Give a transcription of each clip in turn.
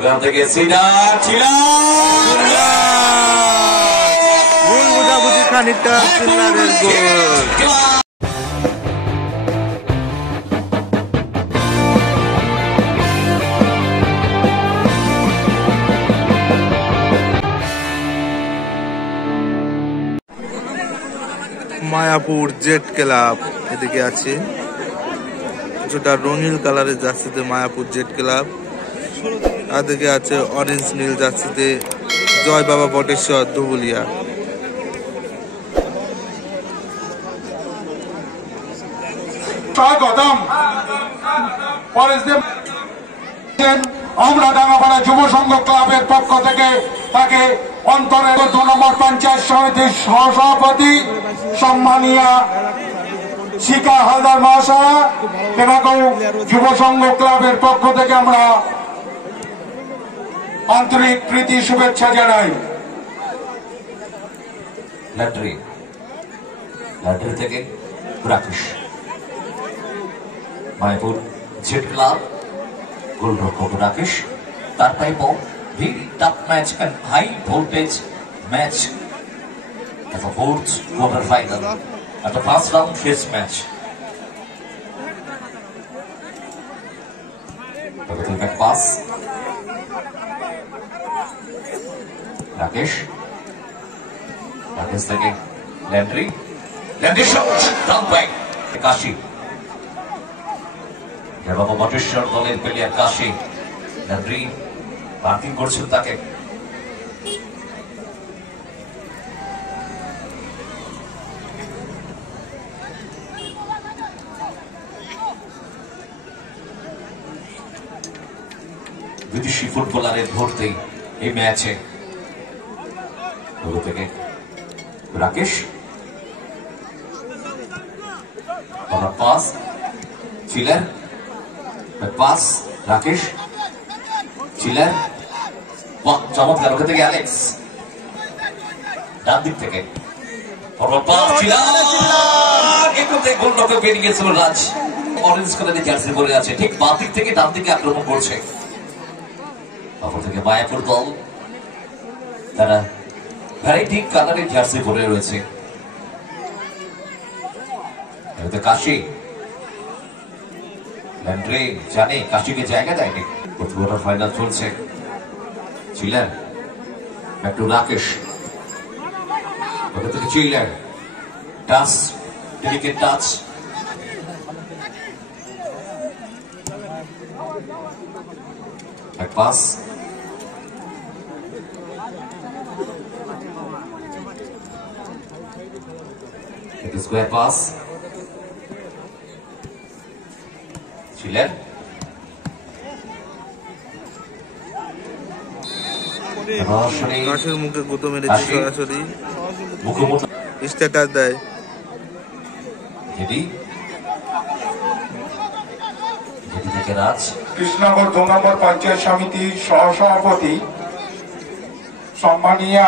চট্টগ্রাম থেকে সিডার ভুল বোঝাবুঝি খানিকটা চিল্লারের গোল। মায়াপুর জেট ক্লাব এদিকে আছে, যেটা রঙিন কালারের জার্সিতে মায়াপুর জেট ক্লাব, এদিকে আছে অরেঞ্জ নীল জার্সিতে জয় বাবা বটেশ্বর ধুবুলিয়া। আমরা ডাঙ্গাপাড়া যুব সংঘ ক্লাবের পক্ষ থেকে তাকে অন্তরের 2 নম্বর পঞ্চায়েত সমিতির সহসভাপতি সম্মানীয় শিখা হালদার মহাশয়া, তেনাকেও যুব সংঘ ক্লাবের পক্ষ থেকে আমরা আন্তরিক প্রীতি শুভেচ্ছা জানাই। লটারি থেকে রাকেশ, মায়াপুর জেট ক্লাব গোলরক্ষক রাকেশ, তার pipe very tough match and high voltage match as a fourth quarter final at the first round first match. Back pass Rakesh থেকে Landry shot down by Kashi, বাবা বটেশ্বর দলের প্লেয়ার কাশি। Landry marking করছেন তাকে, বিদেশি ফুটবলারের ভর্তি এই ম্যাচে। থেকে Rakesh pass chiller, pass Rakesh chiller, চমৎকার ওখান থেকে অ্যালেক্স, ডান দিক থেকে বেরিয়ে গেছিল রাজ, অরেঞ্জ কালারের জার্সি পরে আছে, ঠিক বাঁ দিক থেকে ডান দিকে আক্রমণ করছে। অপর থেকে মায়াপুর দল, তারা ভ্যারাইটি কালারের জার্সি পরে রয়েছে। কাশি, ল্যান্ড্রে জানে কাশিকে জায়গা দেয়নি। কোয়ার্টার ফাইনাল চলছে। চিলার একটু রাকেশ, ওখান থেকে চিলার টাচ, ডেলিকেট টাচ, এক পাস স্কোয়ার পাস, চিলার কাশের মুখে গুঁতো মেরেছে সরাসরি, স্ট্যাটাস দেয়। কৃষ্ণনগর 2 নম্বর পঞ্চায়েত সমিতির সহসভাপতি সম্মানীয়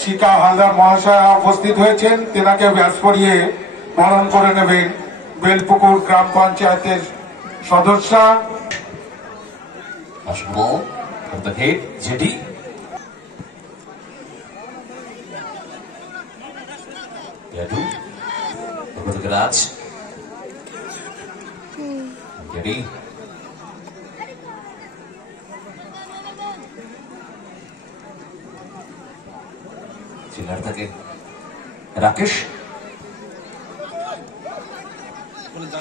শিখা হালদার মহাশয়া উপস্থিত হয়েছেন, তেনাকে ব্যাস পরিয়ে বরণ করে নেবেন বেলপুকুর গ্রাম পঞ্চায়েতের সদস্য। From the head, Jetty. Yadu. Over the garage. Jetty. Chillar থেকে রাকেশ,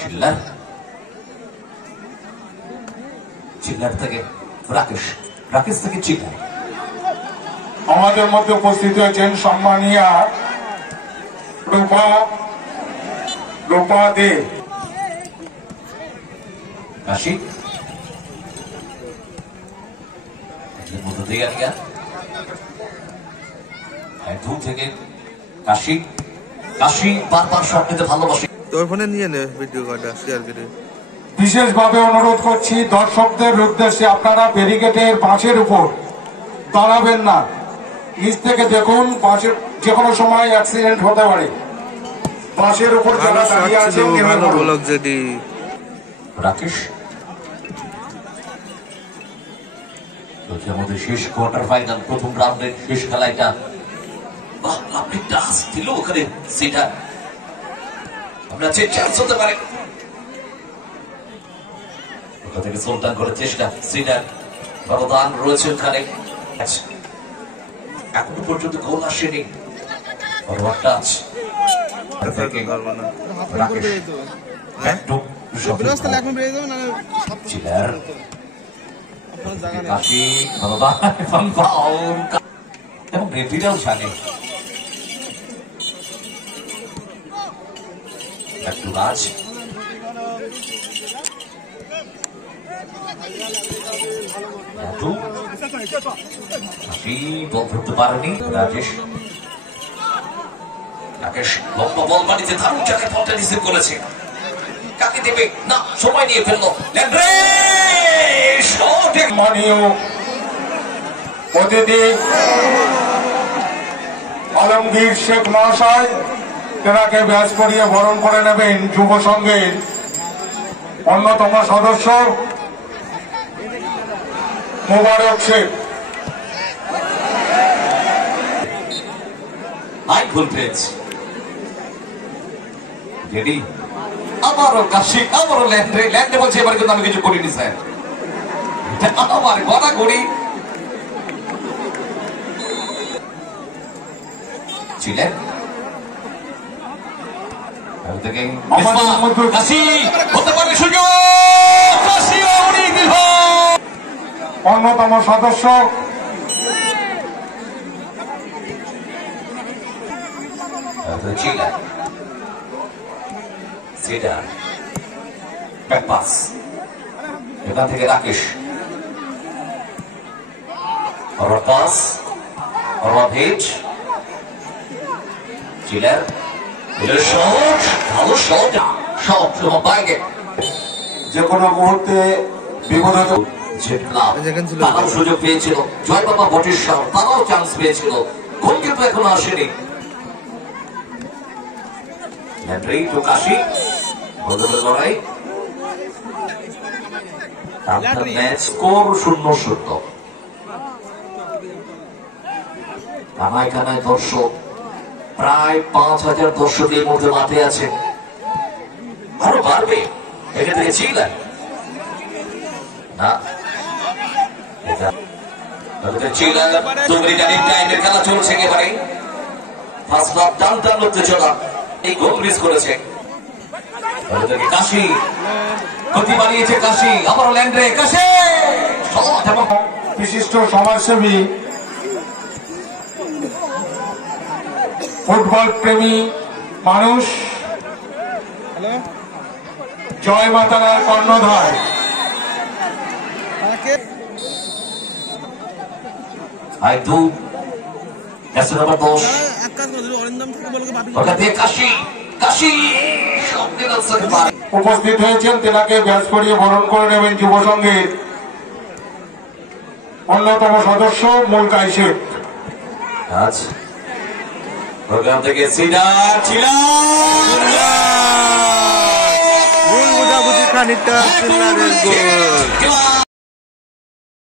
চিল্লার, চিল্লার থেকে রাকেশ, রাকেশ থেকে চিল্লার। আমাদের মধ্যে উপস্থিত হয়েছেন সম্মানীয় রূপা দে, কাশি মধ্য দিয়ে গিয়া দূর থেকে কাশি, কাশি বারবার শট নিতে ভালোবাসে। তোর ফোনে নিয়ে নে ভিডিও কার্ডটা শেয়ার করে। বিশেষভাবে অনুরোধ করছি দর্শকদের উদ্দেশ্যে, আপনারা ব্যারিকেডের বাঁশের উপর দাঁড়াবেন না, নিচ থেকে দেখুন, বাঁশের যে কোনো সময় অ্যাক্সিডেন্ট হতে পারে। বাঁশের উপর যারা দাঁড়িয়ে আছেন, রাকেশ আমাদের শেষ কোয়ার্টার ফাইনাল, প্রথম রাউন্ডের শেষ খেলা এটা। আপনি টাচ দিল ওখানে, সেটা আমরা চান্স হতে পারে। ওখান থেকে সুলতান করার চেষ্টা, সিডার ব্যবধান রয়েছে ওখানে। এখনো পর্যন্ত গোল আসেনি। টাচ এবং রেফারিও জানে একটু রাজ বল ধরতে পারেনি রাকেশ। রাকেশ লম্বা বল বাড়িতে দারুণ জায়গায় বলটা রিসিভ করেছে। কাকে দেবে না, সময় নিয়ে ফেললো। মাননীয় অতিথি আলমগীর শেখ মহাশয় তেনাকে ব্যাস করিয়ে বরণ করে নেবেন যুব সংঘের অন্যতম সদস্য মোবারক শেখ। হাই ভোল্টেজ রেডি, আবারও কাশি, আবারও ল্যান্ডে। ল্যান্ডে বলছে এবার কিন্তু আমি কিছু করিনি স্যার, আমার গড়া গড়ি ছিলেন। অন্যতম সদস্য এখান থেকে রাকেশ পাস, হিট চিলার, ভালো শট, শট বাইরে। যে কোনো মুহূর্তে বিপদে তারাও সুযোগ পেয়েছিল, জয় বাবা বটেশ্বর তারাও চান্স পেয়েছিল, গোল কিন্তু এখনো আসেনি। কাশি লড়াই, ম্যাচ স্কোর 0-0। কানায় কানায় দর্শক, প্রায় 5000 দর্শক এই মধ্যে মাঠে আছে, আরো বাড়বে। এখান থেকে ছিলেন না, খেলা চলছে একেবারে ফার্স্ট হাফ টান টান করতে চলা। এই গোল মিস করেছে কাশি, ক্ষতি বানিয়েছে কাশি, আবারও ল্যান্ডে কাশি। বিশিষ্ট সমাজসেবী, ফুটবল প্রেমী মানুষ, জয় মাতারার কর্ণধার উপস্থিত হয়েছেন, তেনাকে ব্যাস করিয়ে বরণ করে নেবেন যুব সংঘের অন্যতম সদস্য মুলকাই শেখ। আজ প্রোগ্রাম থেকে খানিকটা